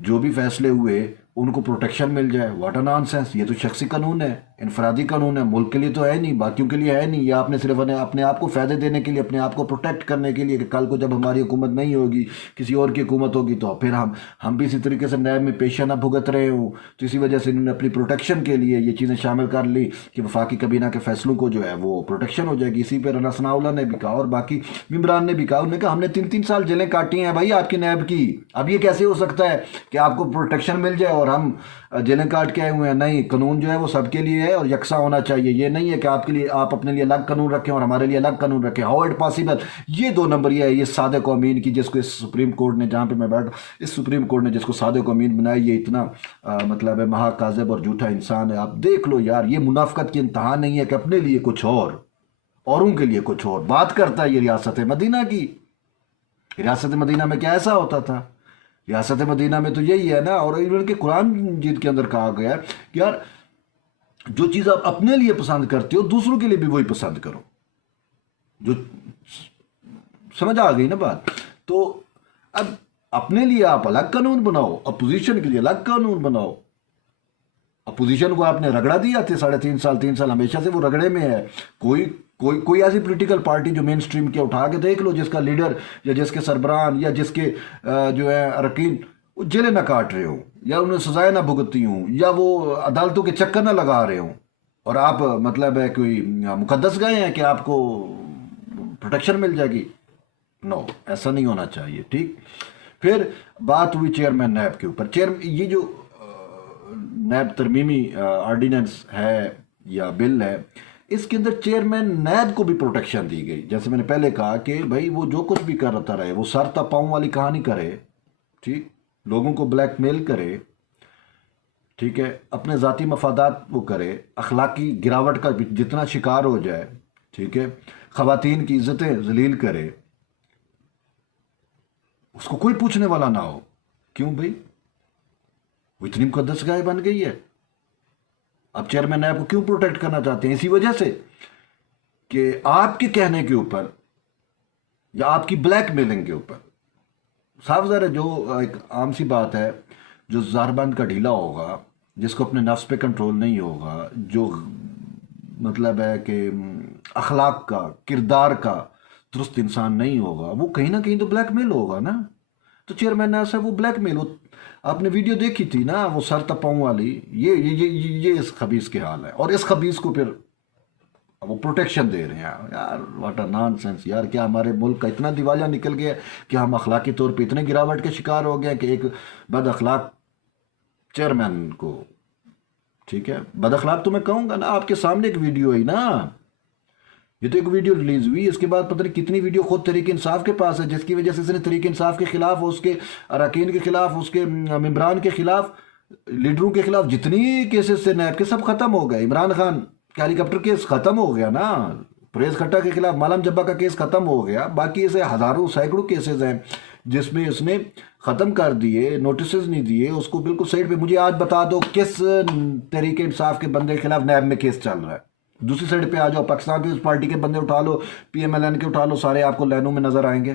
جو بھی فیصلے ہوئے ان کو پروٹیکشن مل جائے. What a naan sense. یہ تو شخصی قانون ہے, انفرادی قانون ہے, ملک کے لیے تو ہے نہیں, باقیوں کے لیے ہے نہیں. یہ آپ نے صرف اپنے آپ کو فائدے دینے کے لیے, اپنے آپ کو پروٹیکٹ کرنے کے لیے کہ کل کو جب ہماری حکومت نہیں ہوگی, کسی اور کی حکومت ہوگی, تو پھر ہم بھی اسی طریقے سے نیب میں پیشہ نہ بھگت رہے ہوں. تو اسی وجہ سے انہوں نے اپنی پروٹیکشن کے لیے یہ چیزیں شامل کر لی کہ وفاقی کابینہ کے فیصلوں کو جو ہے وہ پروٹیکشن ہو جائے گی. اسی پہ رانا ثناء اللہ نے بھی کہا اور باقی ممبران نے بھی کہا. انہوں نے کہا ہم نے 3 سال جیلیں کاٹی ہیں بھائی آپ کی نیب کی, اب یہ کیسے ہو سکتا ہے کہ آپ کو پروٹیکشن مل جائے اور ہم جیلیں کاٹ کے آئے ہوئے ہیں. نہیں, قانون جو ہے وہ سب کے لیے ہے اور یکساں ہونا چاہیے. یہ نہیں ہے کہ آپ اپنے لیے الگ قانون رکھیں اور ہمارے لیے الگ قانون رکھیں. How it possible. یہ 2 نمبر ہے, یہ صادق و امین کی, جس کو اس سپریم کورٹ نے, جہاں پہ میں بیٹھا, اس سپریم کورٹ نے جس کو صادق و امین بنائی, یہ اتنا مطلب ہے مہا کاذب اور جھوٹا انسان ہے. آپ دیکھ لو یار, یہ منافقت کی انتہا نہیں ہے کہ اپنے لیے کچھ اور, اوروں کے لیے کچھ اور بات کرتا ہے. یہ ریاست مدینہ کی, ریاست مدینہ میں کیا ایسا ہوتا تھا؟ ریاست مدینہ میں تو یہی ہے نا. اور ایون کہ قرآن مجید کے اندر کہا گیا ہے کہ یار جو چیز آپ اپنے لیے پسند کرتے ہو دوسروں کے لیے بھی وہی پسند کرو. جو سمجھ آ گئی نا بات. تو اب اپنے لیے آپ الگ قانون بناؤ, اپوزیشن کے لیے الگ قانون بناؤ. اپوزیشن کو آپ نے رگڑا دیا تھے 3.5 سال ہمیشہ سے وہ رگڑے میں ہے. کوئی ایسی پولیٹیکل پارٹی جو مین سٹریم کے اٹھا کے دیکھ لو جس کا لیڈر یا جس کے سربراہ یا جس کے جو ہے اراکین وہ جیلیں نہ کاٹ رہے ہوں یا انہیں سزائیں نہ بھگتتی ہوں یا وہ عدالتوں کے چکر نہ لگا رہے ہوں, اور آپ مطلب ہے کوئی مقدس گئے ہیں کہ آپ کو پروٹیکشن مل جائے گی. نو, ایسا نہیں ہونا چاہیے. ٹھیک, پھر بات ہوئی چیئرمین نیب کے اوپر. یہ جو نیب ترمیمی آرڈیننس ہے یا بل ہے, اس کے اندر چیئرمین نیب کو بھی پروٹیکشن دی گئی. جیسے میں نے پہلے کہا کہ بھائی وہ جو کچھ بھی کرتا رہے, وہ سر تا پاؤں والی کہانی کرے, ٹھیک, لوگوں کو بلیک میل کرے, ٹھیک ہے, اپنے ذاتی مفادات وہ کرے, اخلاقی گراوٹ کا جتنا شکار ہو جائے, ٹھیک ہے, خواتین کی عزتیں ذلیل کرے, اس کو کوئی پوچھنے والا نہ ہو. کیوں بھائی؟ وہ اتنی مقدس گائے بن گئی ہے. اب چیئرمین نیب کو کیوں پروٹیکٹ کرنا چاہتے ہیں؟ اسی وجہ سے کہ آپ کے کہنے کے اوپر یا آپ کی بلیک میلنگ کے اوپر, صاف ظاہر ہے جو ایک عام سی بات ہے, جو زہربند کا ڈھیلا ہوگا, جس کو اپنے نفس پہ کنٹرول نہیں ہوگا, جو مطلب ہے کہ اخلاق کا, کردار کا درست انسان نہیں ہوگا, وہ کہیں نہ کہیں تو بلیک میل ہوگا نا. تو چیئرمین نیب صاحب وہ بلیک میل آپ نے ویڈیو دیکھی تھی نا, وہ سر تپاؤں والی. یہ اس خبیث کے حال ہے, اور اس خبیث کو پھر وہ پروٹیکشن دے رہے ہیں. یار واٹ اے نان سینس یار. کیا ہمارے ملک کا اتنا دیوالیہ نکل گیا کہ ہم اخلاقی طور پہ اتنے گراوٹ کے شکار ہو گئے کہ ایک بد اخلاق چیئرمین کو, ٹھیک ہے, بد اخلاق تو میں کہوں گا نا, آپ کے سامنے ایک ویڈیو ہے نا, یہ تو ایک ویڈیو ریلیز ہوئی, اس کے بعد پتہ نہیں کتنی ویڈیو خود تحریک انصاف کے پاس ہے, جس کی وجہ سے اس نے تحریک انصاف کے خلاف, اس کے اراکین کے خلاف, اس کے ممبران کے خلاف, لیڈروں کے خلاف جتنی کیسز سے نیب کے سب ختم ہو گئے. عمران خان کا ہیلی کاپٹر کیس ختم ہو گیا نا, پریز کھٹا کے خلاف مالم جبا کا کیس ختم ہو گیا, باقی ایسے ہزاروں سینکڑوں کیسز ہیں جس میں اس نے ختم کر دیے, نوٹسز نہیں دیے, اس کو بالکل سائڈ پہ. مجھے آج بتا دو کس تحریک انصاف کے بندے کے خلاف نیب میں کیس چل رہا ہے. دوسری سائڈ پہ آ جاؤ, پاکستان پیپلز پارٹی کے بندے اٹھا لو, پی ایم ایل این کے اٹھا لو, سارے آپ کو لائنوں میں نظر آئیں گے.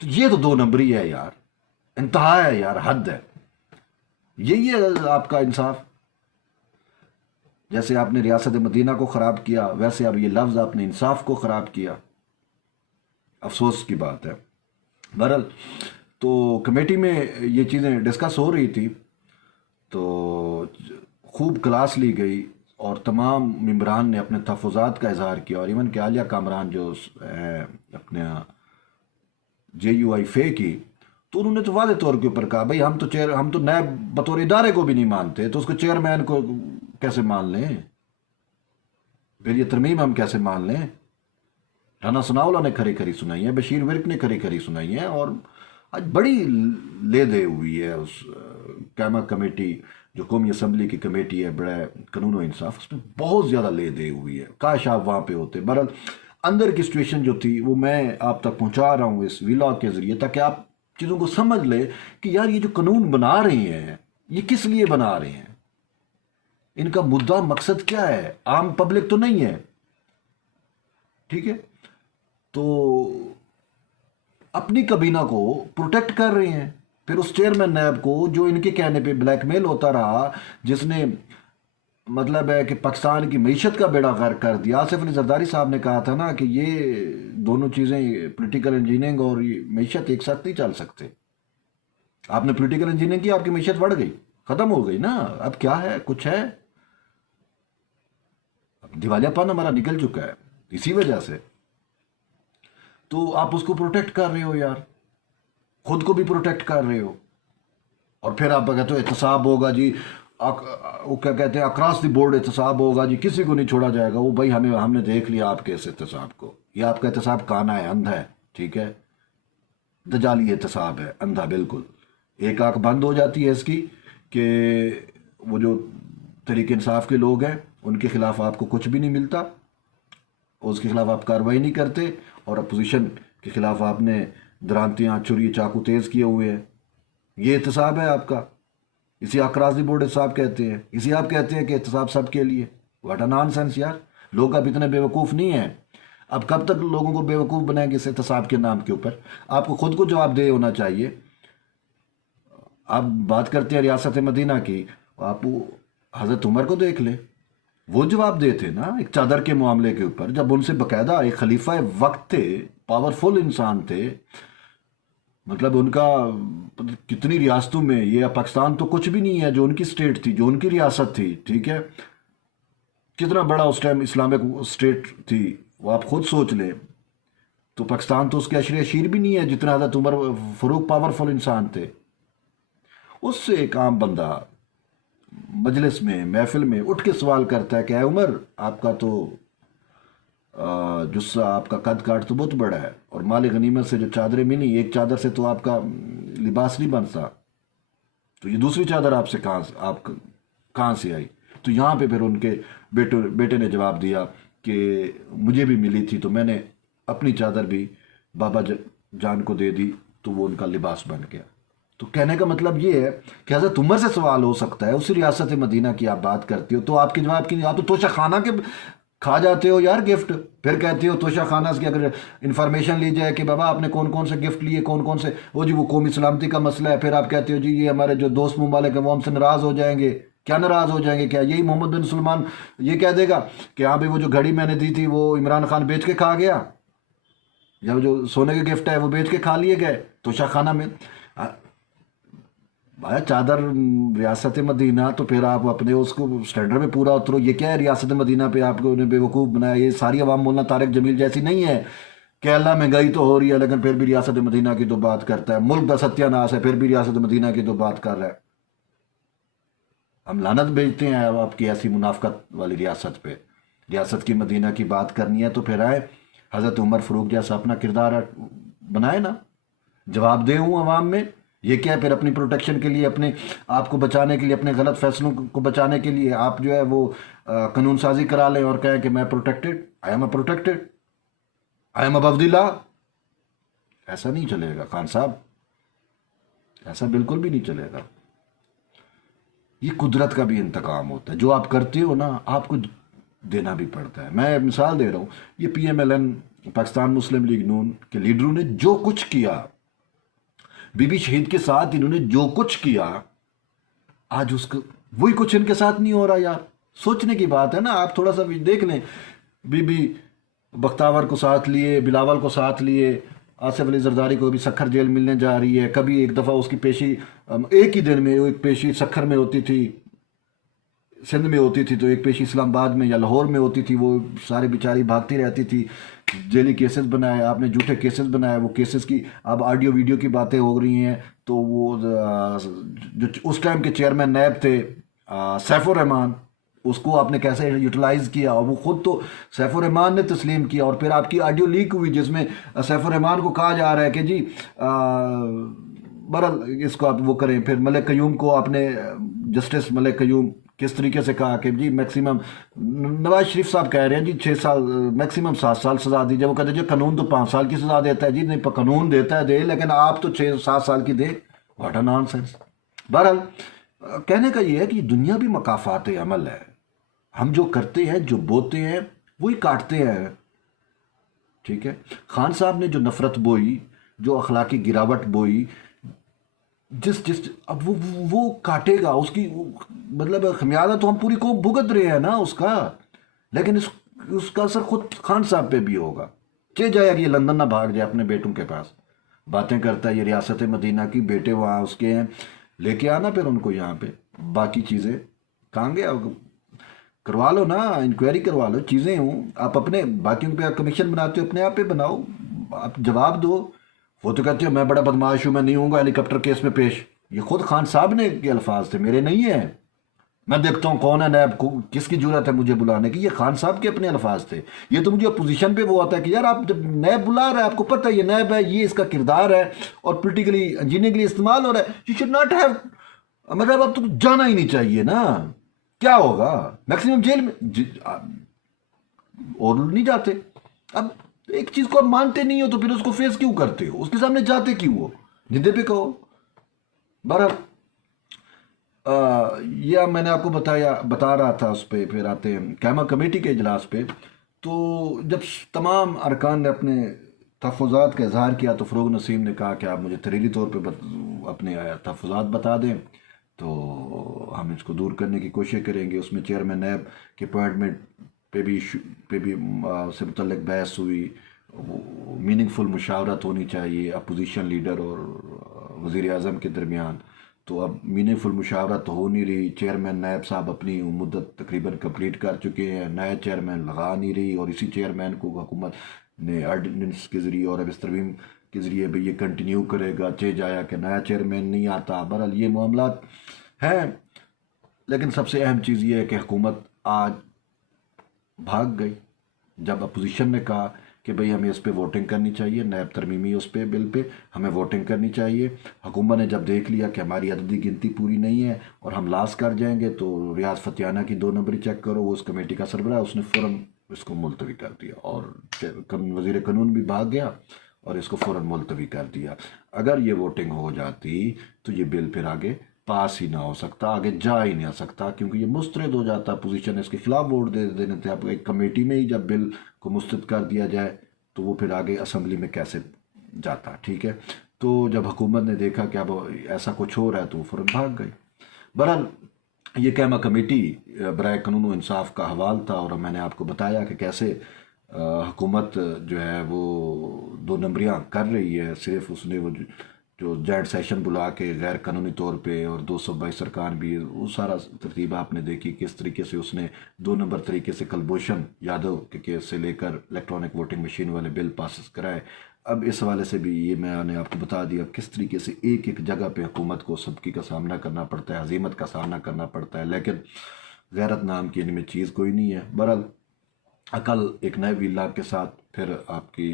تو یہ تو 2 نمبری ہے یار, انتہا ہے یار, حد ہے. یہی ہے آپ کا انصاف. جیسے آپ نے ریاست مدینہ کو خراب کیا, ویسے اب یہ لفظ آپ نے انصاف کو خراب کیا. افسوس کی بات ہے. بہرحال تو کمیٹی میں یہ چیزیں ڈسکس ہو رہی تھی, تو خوب کلاس لی گئی اور تمام ممبران نے اپنے تحفظات کا اظہار کیا. اور ایون کہ عالیہ کامران جو ہے اپنے JUI کی, تو انہوں نے تو واضح طور کے اوپر کہا بھائی ہم تو نیب بطور ادارے کو بھی نہیں مانتے, تو اس کو چیئرمین کو کیسے مان لیں, پھر یہ ترمیم ہم کیسے مان لیں. رانا ثناء اللہ نے کھری کھری سنائی ہے, بشیر ورک نے کھری کھری سنائی ہے, اور آج بڑی لے دے ہوئی ہے اس قائمہ کمیٹی جو قومی اسمبلی کی کمیٹی ہے بڑے قانون و انصاف, اس میں بہت زیادہ لے دے ہوئی ہے. کاش آپ وہاں پہ ہوتے. بہرحال اندر کی سچویشن جو تھی وہ میں آپ تک پہنچا رہا ہوں اس ویلاگ کے ذریعے, تاکہ آپ چیزوں کو سمجھ لیں کہ یار یہ جو قانون بنا رہے ہیں یہ کس لیے بنا رہے ہیں, ان کا مدعا مقصد کیا ہے. عام پبلک تو نہیں ہے, ٹھیک ہے, تو اپنی کابینہ کو پروٹیکٹ کر رہے ہیں. پھر اس چیئرمین نیب کو جو ان کے کہنے پہ بلیک میل ہوتا رہا، جس نے مطلب ہے کہ پاکستان کی معیشت کا بیڑا غرق کر دیا. آصف علی زرداری صاحب نے کہا تھا نا کہ یہ دونوں چیزیں پولیٹیکل انجینئرنگ اور معیشت ایک ساتھ نہیں چل سکتے. آپ نے پولیٹیکل انجینئرنگ کی، آپ کی معیشت بڑھ گئی، ختم ہو گئی نا. اب کیا ہے؟ کچھ ہے؟ دیوالیہ پان ہمارا نکل چکا ہے اسی وجہ سے. تو آپ اس کو پروٹیکٹ کر رہے ہو یار، خود کو بھی پروٹیکٹ کر رہے ہو، اور پھر آپ کہتے ہو احتساب ہوگا جی، وہ کیا کہتے ہیں، اکراس دی بورڈ احتساب ہوگا جی، کسی کو نہیں چھوڑا جائے گا. وہ بھائی ہم نے دیکھ لیا آپ کے اس احتساب کو. یہ آپ کا احتساب کانا ہے، اندھا ہے، ٹھیک ہے، دجالی احتساب ہے، اندھا بالکل. ایک آنکھ بند ہو جاتی ہے اس کی کہ وہ جو تحریک انصاف کے لوگ ہیں ان کے خلاف آپ کو کچھ بھی نہیں ملتا، اس کے خلاف آپ کارروائی نہیں کرتے، اور اپوزیشن کے خلاف آپ نے درانتیاں، چھری، چاقو تیز کیے ہوئے ہیں. یہ احتساب ہے آپ کا. اسی اکراس دی بورڈ احتساب کہتے ہیں. اسی آپ کہتے ہیں کہ احتساب سب کے لیے. واٹ اے نان سینس یار. لوگ اب اتنے بیوقوف نہیں ہیں. اب کب تک لوگوں کو بیوقوف بنائیں گے اس احتساب کے نام کے اوپر؟ آپ کو خود کو جواب دہ ہونا چاہیے. آپ بات کرتے ہیں ریاست مدینہ کی، آپ حضرت عمر کو دیکھ لیں، وہ جواب دیتے نا ایک چادر کے معاملے کے اوپر، جب ان سے باقاعدہ ایک خلیفہ وقت تھے، پاورفل انسان تھے. مطلب ان کا کتنی ریاستوں میں، یہ پاکستان تو کچھ بھی نہیں ہے، جو ان کی سٹیٹ تھی، جو ان کی ریاست تھی، ٹھیک ہے، کتنا بڑا اس ٹائم اسلامک سٹیٹ تھی، وہ آپ خود سوچ لیں. تو پاکستان تو اس کے عشر اشیر بھی نہیں ہے جتنا حضرت عمر فاروق پاورفل انسان تھے. اس سے ایک عام بندہ مجلس میں، محفل میں اٹھ کے سوال کرتا ہے کہ اے عمر، آپ کا تو جسہ، آپ کا قد کاٹ تو بہت بڑا ہے، اور مال غنیمت سے جو چادریں ملی، ایک چادر سے تو آپ کا لباس نہیں بنتا، تو یہ دوسری چادر آپ سے کہاں سے آئی؟ تو یہاں پہ پھر ان کے بیٹے نے جواب دیا کہ مجھے بھی ملی تھی تو میں نے اپنی چادر بھی بابا جان کو دے دی، تو وہ ان کا لباس بن گیا. تو کہنے کا مطلب یہ ہے کہ حضرت عمر سے سوال ہو سکتا ہے. اسی ریاست مدینہ کی آپ بات کرتی ہو، تو آپ کے جواب کی، آپ تو توشہ خانہ کے کھا جاتے ہو یار گفٹ. پھر کہتے ہو توشہ خانہ کی اگر انفارمیشن لی جائے کہ بابا آپ نے کون کون سے گفٹ لیے، کون کون سے، وہ جی وہ قومی سلامتی کا مسئلہ ہے، پھر آپ کہتے ہو جی یہ ہمارے جو دوست ممالک ہیں وہ ہم سے ناراض ہو جائیں گے. کیا ناراض ہو جائیں گے؟ کیا یہی محمد بن سلمان یہ کہہ دے گا کہ ہاں بھائی وہ جو گھڑی میں نے دی تھی وہ عمران خان بیچ کے کھا گیا، یا جو سونے کے گفٹ ہے وہ بیچ کے کھا لیے گئے توشہ خانہ میں؟ بھائی چادر ریاست مدینہ، تو پھر آپ اپنے اس کو سٹینڈرڈ میں پورا اترو. یہ کیا ہے ریاست مدینہ پہ آپ کو بے وقوف بنایا؟ یہ ساری عوام مولانا طارق جمیل جیسی نہیں ہے کہ اللہ مہنگائی تو ہو رہی ہے لیکن پھر بھی ریاست مدینہ کی تو بات کرتا ہے، ملک کا ستیہ ناس ہے پھر بھی ریاست مدینہ کی تو بات کر رہا ہے. ہم لعنت بھیجتے ہیں آپ کی ایسی منافقت والی ریاست پہ. ریاست کی مدینہ کی بات کرنی ہے تو پھر آئے حضرت عمر فاروق جیسا اپنا کردار بنائے نا، جواب دے ہوں عوام میں. یہ کیا ہے پھر اپنی پروٹیکشن کے لیے، اپنے آپ کو بچانے کے لیے، اپنے غلط فیصلوں کو بچانے کے لیے آپ جو ہے وہ قانون سازی کرا لیں اور کہیں کہ میں protected, I am a protected, I am above the law. ایسا نہیں چلے گا خان صاحب، ایسا بالکل بھی نہیں چلے گا. یہ قدرت کا بھی انتقام ہوتا ہے، جو آپ کرتے ہو نا آپ کو دینا بھی پڑتا ہے. میں مثال دے رہا ہوں، یہ P M L N Pakistan Muslim League Noon کے لیڈروں نے جو کچھ کیا، بی بی شہید کے ساتھ انہوں نے جو کچھ کیا، آج اس کو وہی کچھ ان کے ساتھ نہیں ہو رہا یار. سوچنے کی بات ہے نا. آپ تھوڑا سا دیکھ لیں، بی بی بختاور کو ساتھ لیے، بلاول کو ساتھ لیے، آصف علی زرداری کو بھی سکھر جیل ملنے جا رہی ہے. کبھی ایک دفعہ اس کی پیشی ایک ہی دن میں، ایک پیشی سکھر میں ہوتی تھی، سندھ میں ہوتی تھی، تو ایک پیشی اسلام آباد میں یا لاہور میں ہوتی تھی. وہ سارے بیچاری بھاگتی رہتی تھی. جیلی کیسز بنائے آپ نے، جھوٹے کیسز بنائے. وہ کیسز کی اب آڈیو ویڈیو کی باتیں ہو رہی ہیں. تو وہ جو اس ٹائم کے چیئرمین نیب تھے سیف الرحمان، اس کو آپ نے کیسے یوٹیلائز کیا، اور وہ خود تو سیف الرحمان نے تسلیم کیا. اور پھر آپ کی آڈیو لیک ہوئی جس میں سیف الرحمان کو کہا جا رہا ہے کہ جی برحال اس کو آپ وہ کریں. پھر ملک قیوم کو آپ نے، جسٹس ملک قیوم، کس طریقے سے کہا کہ جی میکسیمم، نواز شریف صاحب کہہ رہے ہیں جی 6 سال، میکسیمم 7 سال سزا دیجیے. وہ کہتے ہیں جی قانون تو 5 سال کی سزا دیتا ہے. جی نہیں، قانون دیتا ہے دے، لیکن آپ تو 6-7 سال کی دے. What a nonsense. بہرحال کہنے کا یہ ہے کہ دنیا بھی مکافات عمل ہے. ہم جو کرتے ہیں، جو بوتے ہیں وہی کاٹتے ہیں. ٹھیک ہے. خان صاحب نے جو نفرت بوئی، جو اخلاقی گراوٹ بوئی، جس جس اب وہ کاٹے گا اس کی مطلب خمیازہ تو ہم پوری قوم بھگت رہے ہیں نا اس کا، لیکن اس کا اثر خود خان صاحب پہ بھی ہوگا. جائے کہ یہ لندن نہ بھاگ جائے اپنے بیٹوں کے پاس، باتیں کرتا ہے یہ ریاست مدینہ کی، بیٹے وہاں اس کے ہیں، لے کے آنا پھر ان کو یہاں پہ. باقی چیزیں کہاں گیا، کروا لو نا، انکوائری کروا لو، چیزیں ہوں. آپ اپنے باقیوں پہ کمیشن بناتے ہو، اپنے آپ پہ بناؤ، آپ جواب دو. وہ تو کہتے ہو میں بڑا بدماش ہوں، میں نہیں ہوں گا ہیلی کاپٹر کیس میں پیش. یہ خود خان صاحب نے کے الفاظ تھے، میرے نہیں ہیں. میں دیکھتا ہوں کون ہے نیب کو، کس کی جرات ہے مجھے بلانے کی. یہ خان صاحب کے اپنے الفاظ تھے. یہ تو مجھے اپوزیشن پہ وہ آتا ہے کہ یار آپ جب نیب بلا رہا ہے، آپ کو پتہ ہے یہ نیب ہے، یہ اس کا کردار ہے اور پولیٹیکلی انجینئرنگ کے لیے استعمال ہو رہا ہے، یو شوڈ ناٹ ہیو، مطلب اب تو جانا ہی نہیں چاہیے نا. کیا ہوگا میکسیمم جیل میں اور نہیں جاتے. اب ایک چیز کو آپ مانتے نہیں ہو تو پھر اس کو فیس کیوں کرتے ہو، اس کے سامنے جاتے کیوں ہو، جدے پہ کہو. بہرحال یہ میں نے آپ کو بتا رہا تھا. اس پہ پھر آتے ہیں قائمہ کمیٹی کے اجلاس پہ. تو جب تمام ارکان نے اپنے تحفظات کا اظہار کیا تو فروغ نسیم نے کہا کہ آپ مجھے تحریری طور پہ اپنے تحفظات بتا دیں تو ہم اس کو دور کرنے کی کوشش کریں گے. اس میں چیئرمین نیب کے اپوائنٹمنٹ پہ بھی سے متعلق بحث ہوئی. میننگ فل مشاورت ہونی چاہیے اپوزیشن لیڈر اور وزیر اعظم کے درمیان. تو اب میننگ فل مشاورت ہو نہیں رہی. چیئرمین نیب صاحب اپنی مدت تقریباً کمپلیٹ کر چکے ہیں، نیا چیئرمین لگا نہیں رہی، اور اسی چیئرمین کو حکومت نے آرڈیننس کے ذریعے اور اب اس ترمیم کے ذریعے بھی یہ کنٹینیو کرے گا. جایا کہ نیا چیئرمین نہیں آتا. بہرحال یہ معاملات ہیں، لیکن سب سے اہم چیز یہ ہے کہ حکومت آج بھاگ گئی جب اپوزیشن نے کہا کہ بھئی ہمیں اس پہ ووٹنگ کرنی چاہیے، نیب ترمیمی اس پہ بل پہ ہمیں ووٹنگ کرنی چاہیے. حکومت نے جب دیکھ لیا کہ ہماری عددی گنتی پوری نہیں ہے اور ہم لاس کر جائیں گے تو ریاض فتیانہ کی 2 نمبری چیک کرو، وہ اس کمیٹی کا سربراہ، اس نے فوراً اس کو ملتوی کر دیا اور وزیر قانون بھی بھاگ گیا اور اس کو فوراً ملتوی کر دیا. اگر یہ ووٹنگ ہو جاتی تو یہ بل پھر آگے پاس ہی نہ ہو سکتا، آگے جا ہی نہیں سکتا، کیونکہ یہ مسترد ہو جاتا. اپوزیشن اس کے خلاف ووٹ دے دینے تھے. اب ایک کمیٹی میں ہی جب بل کو مسترد کر دیا جائے تو وہ پھر آگے اسمبلی میں کیسے جاتا. ٹھیک ہے، تو جب حکومت نے دیکھا کہ اب ایسا کچھ ہو رہا ہے تو وہ فوراً بھاگ گئی. بہرحال یہ قائمہ کمیٹی برائے قانون و انصاف کا حوال تھا، اور میں نے آپ کو بتایا کہ کیسے حکومت جو ہے وہ 2 نمبریاں کر رہی ہے. صرف اس نے وہ جو جوائنٹ سیشن بلا کے غیر قانونی طور پہ، اور 222 ارکان بھی، وہ سارا ترتیب آپ نے دیکھی کس طریقے سے اس نے 2 نمبر طریقے سے کلبھوشن یادو کے کیس سے لے کر الیکٹرانک ووٹنگ مشین والے بل پاسز کرائے. اب اس حوالے سے بھی یہ میں نے آپ کو بتا دیا کس طریقے سے ایک ایک جگہ پہ حکومت کو سبکی کا سامنا کرنا پڑتا ہے، ہزیمت کا سامنا کرنا پڑتا ہے، لیکن غیرت نام کی ان میں چیز کوئی نہیں ہے. بہرحال عقل ایک نئے ویلاگ کے ساتھ پھر آپ کی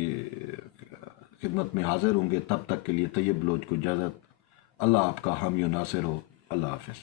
خدمت میں حاضر ہوں گے. تب تک کے لیے طیب بلوچ کو اجازت. اللہ آپ کا حامی و ناصر ہو. اللہ حافظ.